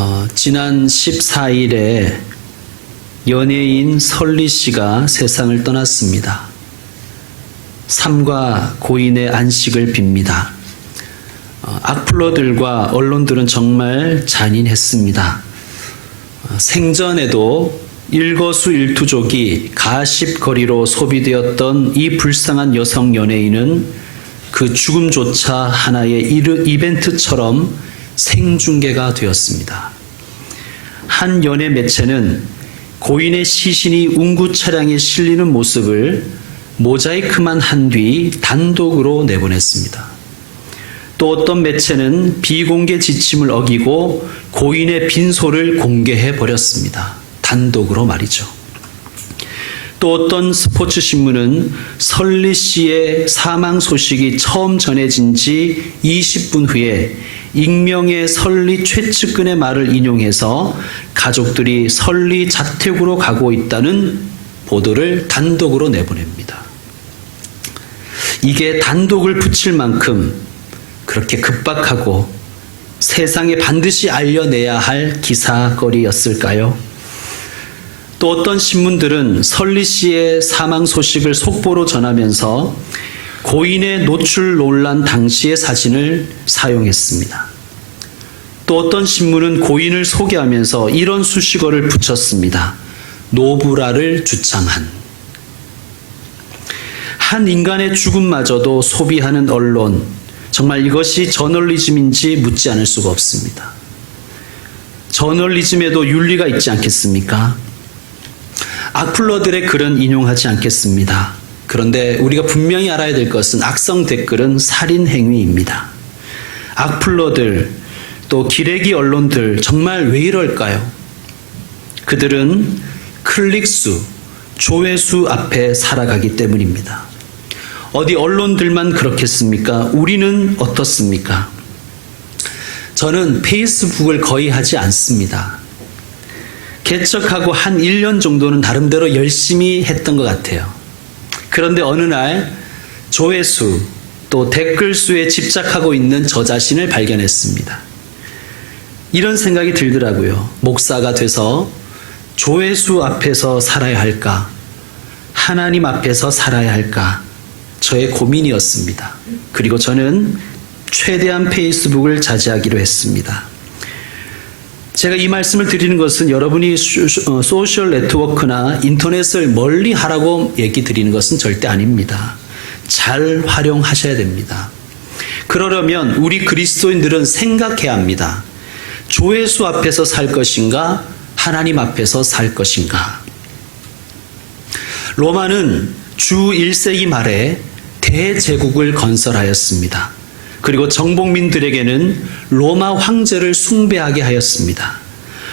어, 지난 14일에 연예인 설리 씨가 세상을 떠났습니다. 삶과 고인의 안식을 빕니다. 어, 악플러들과 언론들은 정말 잔인했습니다. 어, 생전에도 일거수일투족이 가십거리로 소비되었던 이 불쌍한 여성 연예인은 그 죽음조차 하나의 이벤트처럼 생중계가 되었습니다. 한 연예 매체는 고인의 시신이 운구 차량에 실리는 모습을 모자이크만 한 뒤 단독으로 내보냈습니다. 또 어떤 매체는 비공개 지침을 어기고 고인의 빈소를 공개해 버렸습니다. 단독으로 말이죠. 또 어떤 스포츠 신문은 설리 씨의 사망 소식이 처음 전해진 지 20분 후에 익명의 설리 최측근의 말을 인용해서 가족들이 설리 자택으로 가고 있다는 보도를 단독으로 내보냅니다. 이게 단독을 붙일 만큼 그렇게 급박하고 세상에 반드시 알려내야 할 기사거리였을까요? 또 어떤 신문들은 설리 씨의 사망 소식을 속보로 전하면서 고인의 노출 논란 당시의 사진을 사용했습니다. 또 어떤 신문은 고인을 소개하면서 이런 수식어를 붙였습니다. 노브라를 주창한. 한 인간의 죽음마저도 소비하는 언론, 정말 이것이 저널리즘인지 묻지 않을 수가 없습니다. 저널리즘에도 윤리가 있지 않겠습니까? 악플러들의 글은 인용하지 않겠습니다. 그런데 우리가 분명히 알아야 될 것은 악성 댓글은 살인 행위입니다. 악플러들 또 기레기 언론들 정말 왜 이럴까요? 그들은 클릭수, 조회수 앞에 살아가기 때문입니다. 어디 언론들만 그렇겠습니까? 우리는 어떻습니까? 저는 페이스북을 거의 하지 않습니다. 개척하고 한 1년 정도는 나름대로 열심히 했던 것 같아요. 그런데 어느 날 조회수 또 댓글 수에 집착하고 있는 저 자신을 발견했습니다. 이런 생각이 들더라고요. 목사가 돼서 조회수 앞에서 살아야 할까? 하나님 앞에서 살아야 할까? 저의 고민이었습니다. 그리고 저는 최대한 페이스북을 자제하기로 했습니다. 제가 이 말씀을 드리는 것은 여러분이 수- 어, 소셜 네트워크나 인터넷을 멀리 하라고 얘기 드리는 것은 절대 아닙니다. 잘 활용하셔야 됩니다. 그러려면 우리 그리스도인들은 생각해야 합니다. 조회수 앞에서 살 것인가? 하나님 앞에서 살 것인가? 로마는 주 1세기 말에 대제국을 건설하였습니다. 그리고 정복민들에게는 로마 황제를 숭배하게 하였습니다.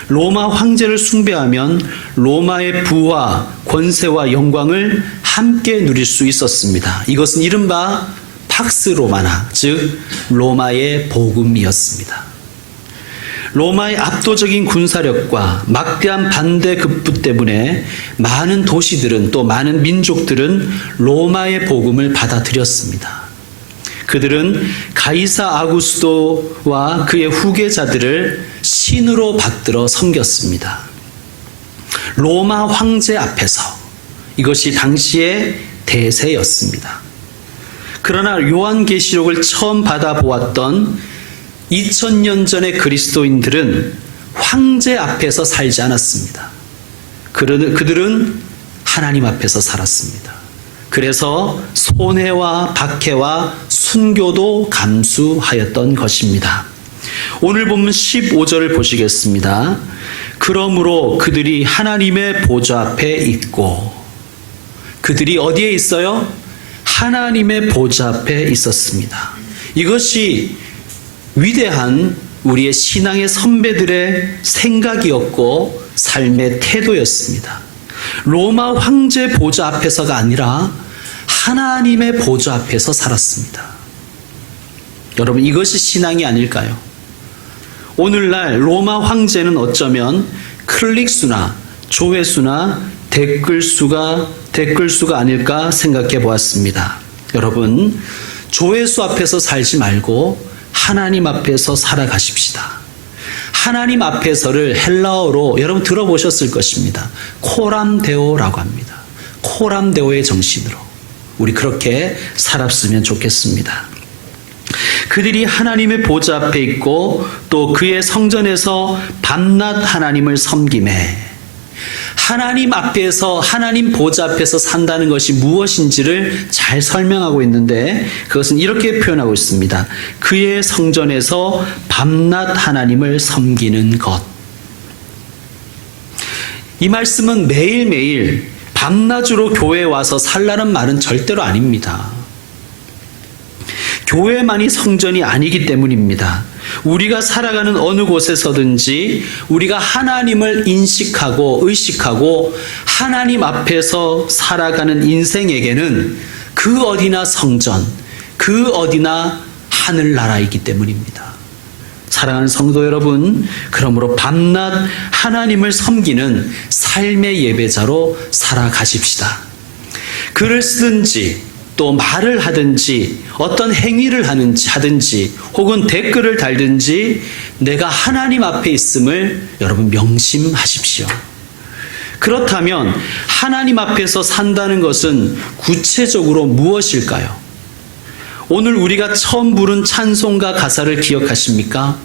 로마 황제를 숭배하면 로마의 부와 권세와 영광을 함께 누릴 수 있었습니다. 이것은 이른바 팍스 로마나, 즉 로마의 복음이었습니다. 로마의 압도적인 군사력과 막대한 반대 급부 때문에 많은 도시들은 또 많은 민족들은 로마의 복음을 받아들였습니다. 그들은 가이사 아구스도와 그의 후계자들을 신으로 받들어 섬겼습니다. 로마 황제 앞에서 이것이 당시의 대세였습니다. 그러나 요한계시록을 처음 받아보았던 2000년 전의 그리스도인들은 황제 앞에서 살지 않았습니다. 그들- 그들은 하나님 앞에서 살았습니다. 그래서 손해와 박해와 순교도 감수하였던 것입니다. 오늘 본문 15절을 보시겠습니다. 그러므로 그들이 하나님의 보좌 앞에 있고 그들이 어디에 있어요? 하나님의 보좌 앞에 있었습니다. 이것이 위대한 우리의 신앙의 선배들의 생각이었고 삶의 태도였습니다. 로마 황제 보좌 앞에서가 아니라 하나님의 보좌 앞에서 살았습니다. 여러분 이것이 신앙이 아닐까요? 오늘날 로마 황제는 어쩌면 클릭 수나 조회수나 댓글 수가 댓글 수가 아닐까 생각해 보았습니다. 여러분 조회수 앞에서 살지 말고 하나님 앞에서 살아가십시다. 하나님 앞에서를 헬라어로 여러분 들어보셨을 것입니다. 코람데오라고 합니다. 코람데오의 정신으로 우리 그렇게 살았으면 좋겠습니다. 그들이 하나님의 보좌 앞에 있고 또 그의 성전에서 밤낮 하나님을 섬김에 하나님 앞에서 하나님 보좌 앞에서 산다는 것이 무엇인지를 잘 설명하고 있는데 그것은 이렇게 표현하고 있습니다. 그의 성전에서 밤낮 하나님을 섬기는 것. 이 말씀은 매일매일 밤낮으로 교회에 와서 살라는 말은 절대로 아닙니다. 교회만이 성전이 아니기 때문입니다. 우리가 살아가는 어느 곳에서든지 우리가 하나님을 인식하고 의식하고 하나님 앞에서 살아가는 인생에게는 그 어디나 성전, 그 어디나 하늘나라이기 때문입니다. 사랑하는 성도 여러분, 그러므로 밤낮 하나님을 섬기는 삶의 예배자로 살아가십시다. 글을 쓰든지 또 말을 하든지 어떤 행위를 하는지 하든지 혹은 댓글을 달든지 내가 하나님 앞에 있음을 여러분 명심하십시오. 그렇다면 하나님 앞에서 산다는 것은 구체적으로 무엇일까요? 오늘 우리가 처음 부른 찬송가 가사를 기억하십니까?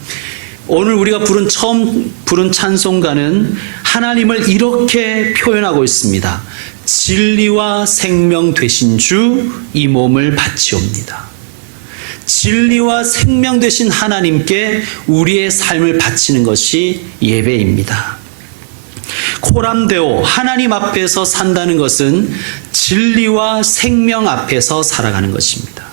오늘 우리가 부른 처음 부른 찬송가는 하나님을 이렇게 표현하고 있습니다. 진리와 생명 되신 주 이 몸을 바치옵니다. 진리와 생명 되신 하나님께 우리의 삶을 바치는 것이 예배입니다. 코람데오 하나님 앞에서 산다는 것은 진리와 생명 앞에서 살아가는 것입니다.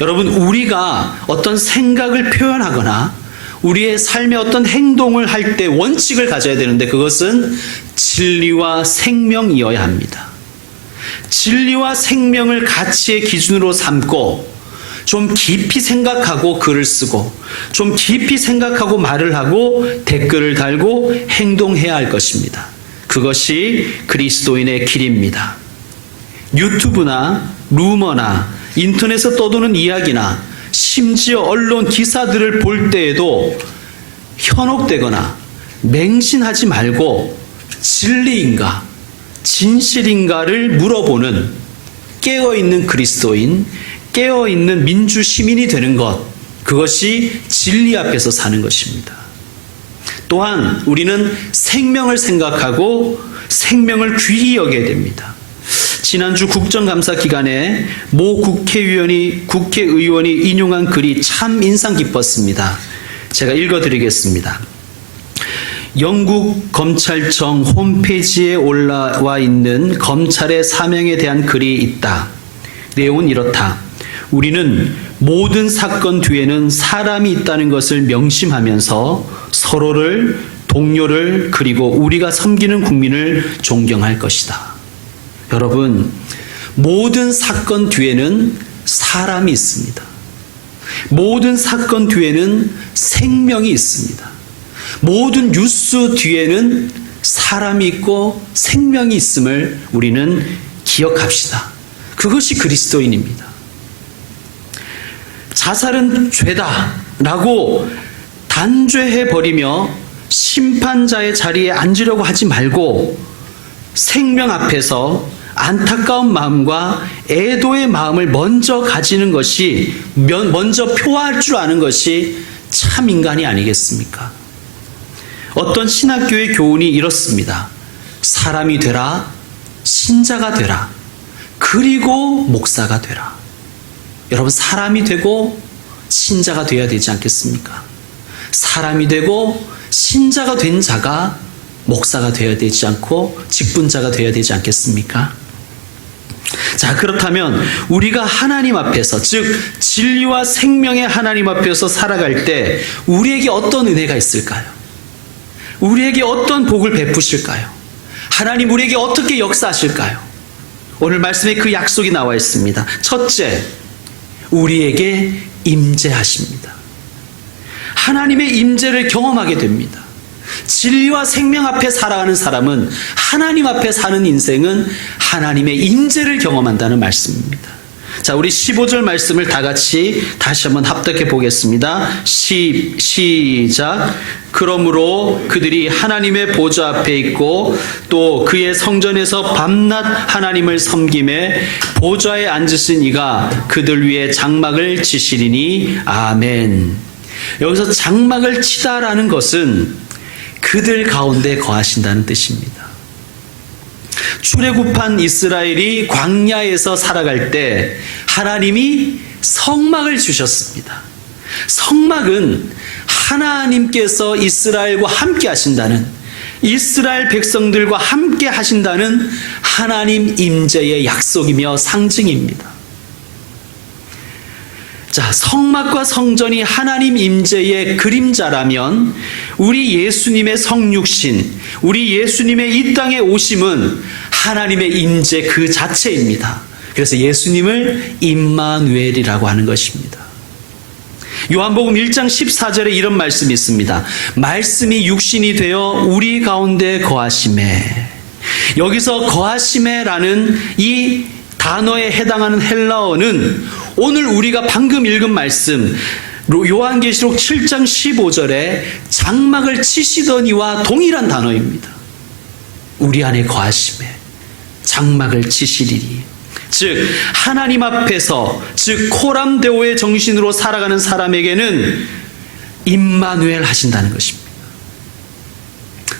여러분 우리가 어떤 생각을 표현하거나 우리의 삶의 어떤 행동을 할 때 원칙을 가져야 되는데 그것은 진리와 생명이어야 합니다. 진리와 생명을 가치의 기준으로 삼고 좀 깊이 생각하고 글을 쓰고 좀 깊이 생각하고 말을 하고 댓글을 달고 행동해야 할 것입니다. 그것이 그리스도인의 길입니다. 유튜브나 루머나 인터넷에 떠도는 이야기나 심지어 언론 기사들을 볼 때에도 현혹되거나 맹신하지 말고 진리인가 진실인가를 물어보는 깨어있는 그리스도인 깨어있는 민주 시민이 되는 것 그것이 진리 앞에서 사는 것입니다. 또한 우리는 생명을 생각하고 생명을 귀히 여겨야 됩니다. 지난주 국정감사 기간에 모 국회의원이 국회의원이 인용한 글이 참 인상 깊었습니다. 제가 읽어드리겠습니다. 영국 검찰청 홈페이지에 올라와 있는 검찰의 사명에 대한 글이 있다. 내용은 이렇다. 우리는 모든 사건 뒤에는 사람이 있다는 것을 명심하면서 서로를 동료를 그리고 우리가 섬기는 국민을 존경할 것이다. 여러분, 모든 사건 뒤에는 사람이 있습니다. 모든 사건 뒤에는 생명이 있습니다. 모든 뉴스 뒤에는 사람이 있고 생명이 있음을 우리는 기억합시다. 그것이 그리스도인입니다. 자살은 죄다 라고 단죄해 버리며 심판자의 자리에 앉으려고 하지 말고 생명 앞에서 안타까운 마음과 애도의 마음을 먼저 가지는 것이 먼저 표할 줄 아는 것이 참 인간이 아니겠습니까? 어떤 신학교의 교훈이 이렇습니다. 사람이 되라, 신자가 되라, 그리고 목사가 되라. 여러분, 사람이 되고 신자가 되어야 되지 않겠습니까? 사람이 되고 신자가 된 자가 목사가 되어야 되지 않고 직분자가 되어야 되지 않겠습니까? 자, 그렇다면 우리가 하나님 앞에서, 즉, 진리와 생명의 하나님 앞에서 살아갈 때 우리에게 어떤 은혜가 있을까요? 우리에게 어떤 복을 베푸실까요? 하나님 우리에게 어떻게 역사하실까요? 오늘 말씀에 그 약속이 나와 있습니다. 첫째, 우리에게 임재하십니다. 하나님의 임재를 경험하게 됩니다. 진리와 생명 앞에 살아가는 사람은 하나님 앞에 사는 인생은 하나님의 임재를 경험한다는 말씀입니다. 자, 자, 우리 15절 말씀을 다 같이 다시 한번 합독해 보겠습니다. 시, 시작. 그러므로 그들이 하나님의 보좌 앞에 있고 또 그의 성전에서 밤낮 하나님을 섬김에 보좌에 앉으신 이가 그들 위에 장막을 치시리니 아멘. 여기서 장막을 치다라는 것은 그들 가운데 거하신다는 뜻입니다. 출애굽한 이스라엘이 광야에서 살아갈 때 하나님이 성막을 주셨습니다. 성막은 하나님께서 이스라엘과 함께 하신다는 이스라엘 백성들과 함께 하신다는 하나님 임재의 약속이며 상징입니다. 자, 성막과 성전이 하나님 임재의 그림자라면 우리 예수님의 성육신, 우리 예수님의 이 땅에 오심은 하나님의 임재 그 자체입니다. 그래서 예수님을 임마누엘이라고 하는 것입니다. 요한복음 1장 14절에 이런 말씀이 있습니다. 말씀이 육신이 되어 우리 가운데 거하심에 여기서 거하심에라는 이 단어에 해당하는 헬라어는 오늘 우리가 방금 읽은 말씀 요한계시록 7장 15절에 장막을 치시더니와 동일한 단어입니다. 우리 안에 거하심에 장막을 치시리니 즉 하나님 앞에서 즉 코람데오의 정신으로 살아가는 사람에게는 임마누엘 하신다는 것입니다.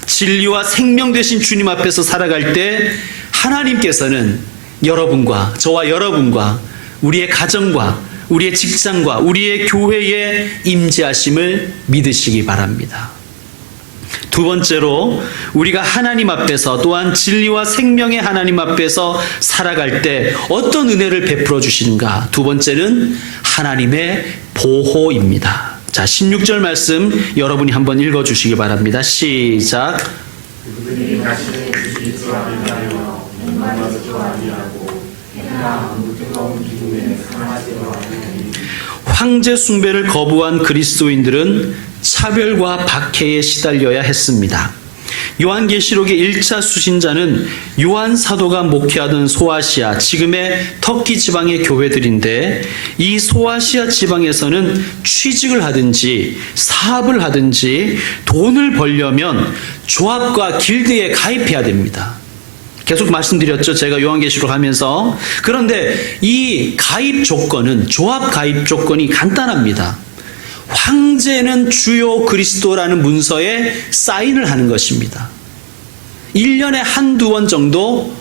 진리와 생명 되신 주님 앞에서 살아갈 때 하나님께서는 여러분과 저와 여러분과 우리의 가정과 우리의 직장과 우리의 교회에 임재하심을 믿으시기 바랍니다. 두 번째로 우리가 하나님 앞에서 또한 진리와 생명의 하나님 앞에서 살아갈 때 어떤 은혜를 베풀어 주시는가? 두 번째는 하나님의 보호입니다. 자, 16절 말씀 여러분이 한번 읽어 주시기 바랍니다. 시작. 그들이 자신의 뜻이 좋아하며 목마르지도 아니하고 해나 뜨거운 기름에 상하지도 아니하니 황제 숭배를 거부한 그리스도인들은 차별과 박해에 시달려야 했습니다. 요한계시록의 1차 수신자는 요한 사도가 목회하던 소아시아, 지금의 터키 지방의 교회들인데 이 소아시아 지방에서는 취직을 하든지 사업을 하든지 돈을 벌려면 조합과 길드에 가입해야 됩니다. 계속 말씀드렸죠. 제가 요한계시록 하면서. 그런데 이 가입 조건은, 조합 가입 조건이 간단합니다. 황제는 주요 그리스도라는 문서에 사인을 하는 것입니다. 1년에 한두 번 정도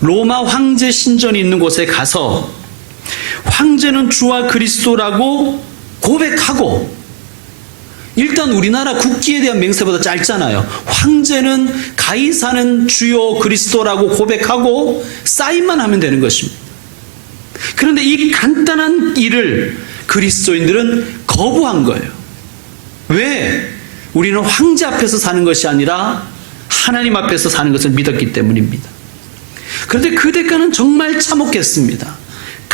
로마 황제 신전이 있는 곳에 가서 황제는 주와 그리스도라고 고백하고 일단 우리나라 국기에 대한 맹세보다 짧잖아요. 황제는 가이사는 주요 그리스도라고 고백하고 사인만 하면 되는 것입니다. 그런데 이 간단한 일을 그리스도인들은 거부한 거예요. 왜? 우리는 황제 앞에서 사는 것이 아니라 하나님 앞에서 사는 것을 믿었기 때문입니다. 그런데 그 대가는 정말 참혹했습니다.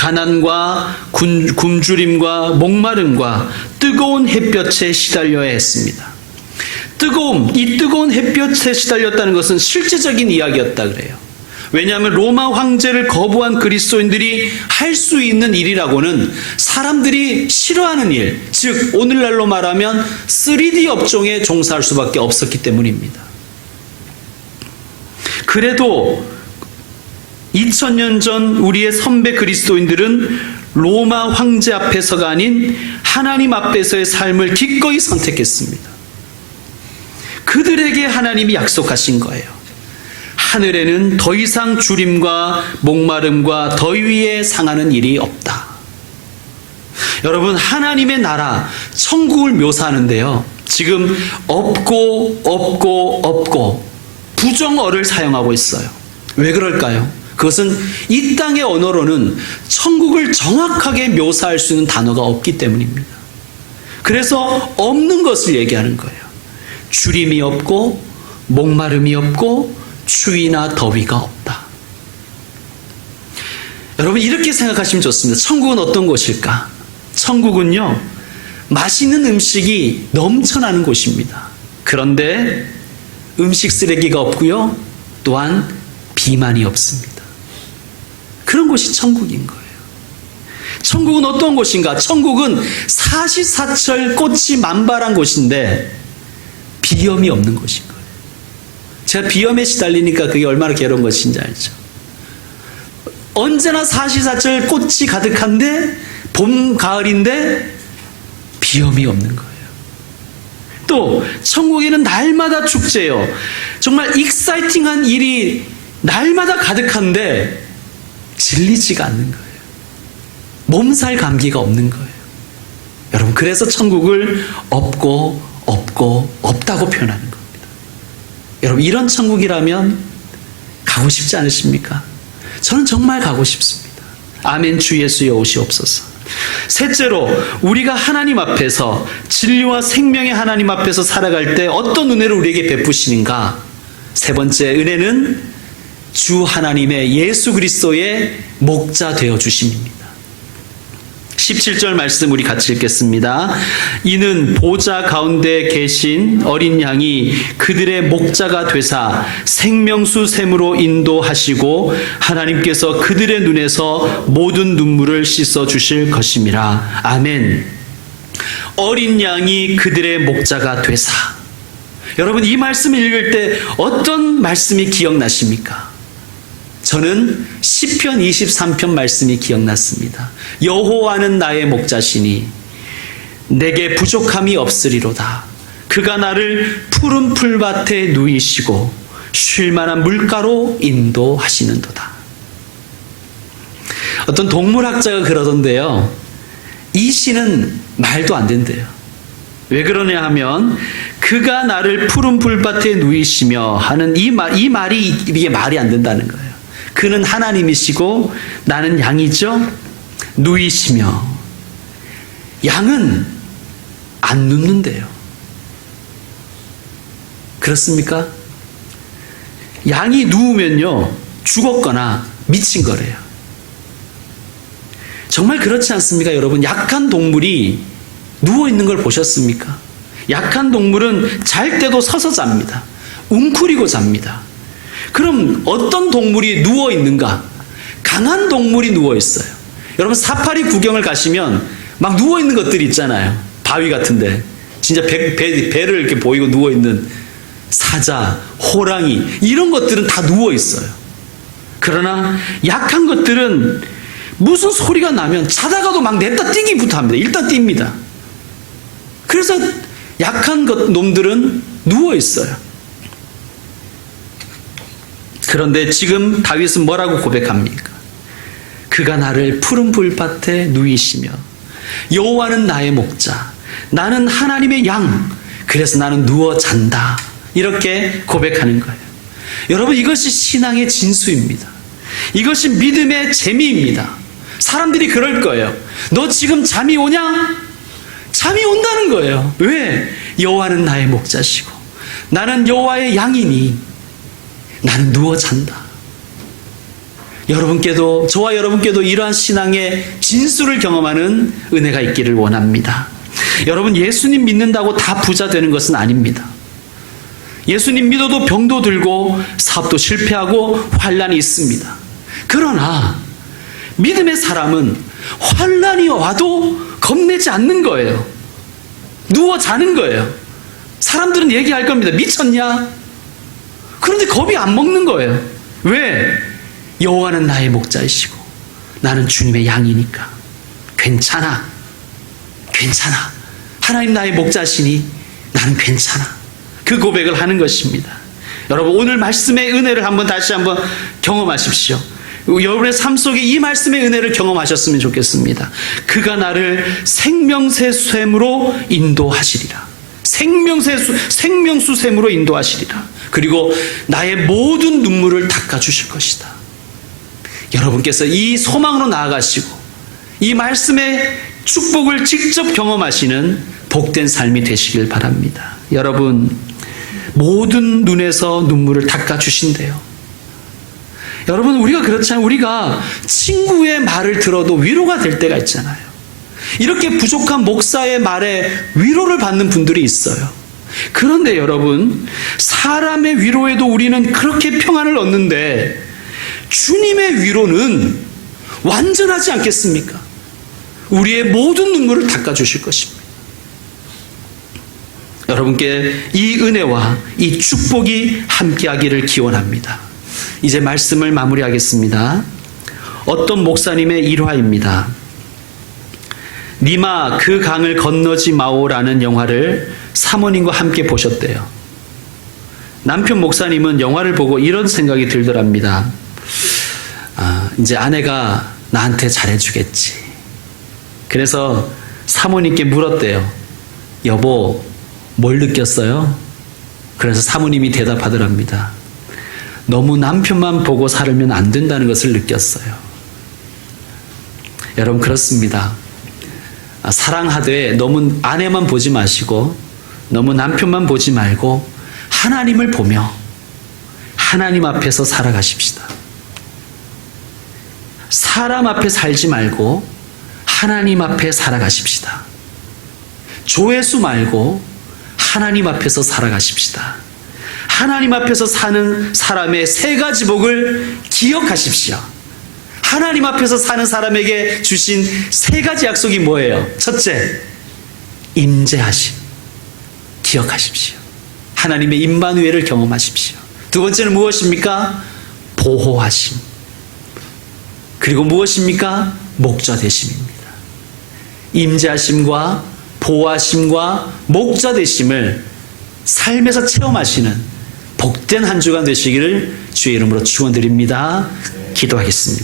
가난과 군, 굶주림과 목마름과 뜨거운 햇볕에 시달려야 했습니다. 뜨거움, 이 뜨거운 햇볕에 시달렸다는 것은 실제적인 이야기였다 그래요. 왜냐하면 로마 황제를 거부한 그리스도인들이 할 수 있는 일이라고는 사람들이 싫어하는 일, 즉 오늘날로 말하면 3D 업종에 종사할 수밖에 없었기 때문입니다. 그래도 2000년 전 우리의 선배 그리스도인들은 로마 황제 앞에서가 아닌 하나님 앞에서의 삶을 기꺼이 선택했습니다. 그들에게 하나님이 약속하신 거예요. 하늘에는 더 이상 주림과 목마름과 더위에 상하는 일이 없다. 여러분, 하나님의 나라, 천국을 묘사하는데요. 지금 없고, 없고, 없고, 부정어를 사용하고 있어요. 왜 그럴까요? 그것은 이 땅의 언어로는 천국을 정확하게 묘사할 수 있는 단어가 없기 때문입니다. 그래서 없는 것을 얘기하는 거예요. 주림이 없고, 목마름이 없고, 추위나 더위가 없다. 여러분, 이렇게 생각하시면 좋습니다. 천국은 어떤 곳일까? 천국은요, 맛있는 음식이 넘쳐나는 곳입니다. 그런데 음식 쓰레기가 없고요, 또한 비만이 없습니다. 곳이 천국인 거예요. 천국은 어떤 곳인가? 천국은 사시사철 꽃이 만발한 곳인데 비염이 없는 곳인 거예요. 제가 비염에 시달리니까 그게 얼마나 괴로운 것인지 알죠. 언제나 사시사철 꽃이 가득한데 봄, 가을인데 비염이 없는 거예요. 또 천국에는 날마다 축제요. 정말 익사이팅한 일이 날마다 가득한데 질리지가 않는 거예요. 몸살 감기가 없는 거예요. 여러분 그래서 천국을 없고 없고 없다고 표현하는 겁니다. 여러분 이런 천국이라면 가고 싶지 않으십니까? 저는 정말 가고 싶습니다. 아멘 주 예수여 오시옵소서. 셋째로 우리가 하나님 앞에서 진리와 생명의 하나님 앞에서 살아갈 때 어떤 은혜를 우리에게 베푸시는가? 세 번째 은혜는 주 하나님의 예수 그리스도의 목자 되어 주심입니다. 17절 말씀 우리 같이 읽겠습니다. 이는 보좌 가운데 계신 어린 양이 그들의 목자가 되사 생명수 샘으로 인도하시고 하나님께서 그들의 눈에서 모든 눈물을 씻어 주실 것임이라. 아멘. 어린 양이 그들의 목자가 되사. 여러분 이 말씀을 읽을 때 어떤 말씀이 기억나십니까? 저는 시편 23편 말씀이 기억났습니다. 여호와는 나의 목자시니 내게 부족함이 없으리로다. 그가 나를 푸른 풀밭에 누이시고 쉴 만한 물가로 인도하시는도다. 어떤 동물학자가 그러던데요. 이 시는 말도 안 된대요. 왜 그러냐 하면 그가 나를 푸른 풀밭에 누이시며 하는 이 말, 이 말이 이게 말이 안 된다는 거예요. 그는 하나님이시고 나는 양이죠. 누이시며 양은 안 눕는데요. 그렇습니까? 양이 누우면요 죽었거나 미친 거래요. 정말 그렇지 않습니까, 여러분? 약한 동물이 누워 있는 걸 보셨습니까? 약한 동물은 잘 때도 서서 잡니다. 웅크리고 잡니다. 그럼 어떤 동물이 누워 있는가? 강한 동물이 누워 있어요. 여러분 사파리 구경을 가시면 막 누워 있는 것들이 있잖아요. 바위 같은데 진짜 배, 배, 배를 이렇게 보이고 누워 있는 사자, 호랑이 이런 것들은 다 누워 있어요. 그러나 약한 것들은 무슨 소리가 나면 자다가도 막 냈다 뛰기부터 합니다. 일단 뜁니다. 그래서 약한 것 놈들은 누워 있어요. 그런데 지금 다윗은 뭐라고 고백합니까? 그가 나를 푸른 불밭에 누이시며 여호와는 나의 목자 나는 하나님의 양 그래서 나는 누워 잔다 이렇게 고백하는 거예요. 여러분 이것이 신앙의 진수입니다. 이것이 믿음의 재미입니다. 사람들이 그럴 거예요. 너 지금 잠이 오냐? 잠이 온다는 거예요. 왜? 여호와는 나의 목자시고 나는 여호와의 양이니 나는 누워 잔다. 여러분께도 저와 여러분께도 이러한 신앙의 진수를 경험하는 은혜가 있기를 원합니다. 여러분 예수님 믿는다고 다 부자 되는 것은 아닙니다. 예수님 믿어도 병도 들고 사업도 실패하고 환란이 있습니다. 그러나 믿음의 사람은 환란이 와도 겁내지 않는 거예요. 누워 자는 거예요. 사람들은 얘기할 겁니다. 미쳤냐? 그런데 겁이 안 먹는 거예요. 왜? 여호와는 나의 목자이시고 나는 주님의 양이니까 괜찮아. 괜찮아. 하나님 나의 목자시니 나는 괜찮아. 그 고백을 하는 것입니다. 여러분 오늘 말씀의 은혜를 한번 다시 한번 경험하십시오. 여러분의 삶 속에 이 말씀의 은혜를 경험하셨으면 좋겠습니다. 그가 나를 생명새 샘으로 인도하시리라. 생명새 생명수 샘으로 인도하시리라. 그리고 나의 모든 눈물을 닦아 주실 것이다. 여러분께서 이 소망으로 나아가시고 이 말씀의 축복을 직접 경험하시는 복된 삶이 되시길 바랍니다. 여러분 모든 눈에서 눈물을 닦아 주신대요. 여러분 우리가 그렇잖아요. 우리가 친구의 말을 들어도 위로가 될 때가 있잖아요. 이렇게 부족한 목사의 말에 위로를 받는 분들이 있어요. 그런데 여러분 사람의 위로에도 우리는 그렇게 평안을 얻는데 주님의 위로는 완전하지 않겠습니까? 우리의 모든 눈물을 닦아주실 것입니다. 여러분께 이 은혜와 이 축복이 함께하기를 기원합니다. 이제 말씀을 마무리하겠습니다. 어떤 목사님의 일화입니다. 니마 그 강을 건너지 마오라는 영화를 사모님과 함께 보셨대요. 남편 목사님은 영화를 보고 이런 생각이 들더랍니다. 아, 이제 아내가 나한테 잘해주겠지. 그래서 사모님께 물었대요. 여보, 뭘 느꼈어요? 그래서 사모님이 대답하더랍니다. 너무 남편만 보고 살면 안 된다는 것을 느꼈어요. 여러분, 그렇습니다. 아, 사랑하되 너무 아내만 보지 마시고 너무 남편만 보지 말고 하나님을 보며 하나님 앞에서 살아가십시다. 사람 앞에 살지 말고 하나님 앞에 살아가십시다. 조회수 말고 하나님 앞에서 살아가십시다. 하나님 앞에서 사는 사람의 세 가지 복을 기억하십시오. 하나님 앞에서 사는 사람에게 주신 세 가지 약속이 뭐예요? 첫째, 임재하심. 기억하십시오. 하나님의 임만우회를 경험하십시오. 두 번째는 무엇입니까? 보호하심. 그리고 무엇입니까? 목자 되심입니다. 임재하심과 보호하심과 목자 되심을 삶에서 체험하시는 복된 한 주간 되시기를 주의 이름으로 축원드립니다. 기도하겠습니다.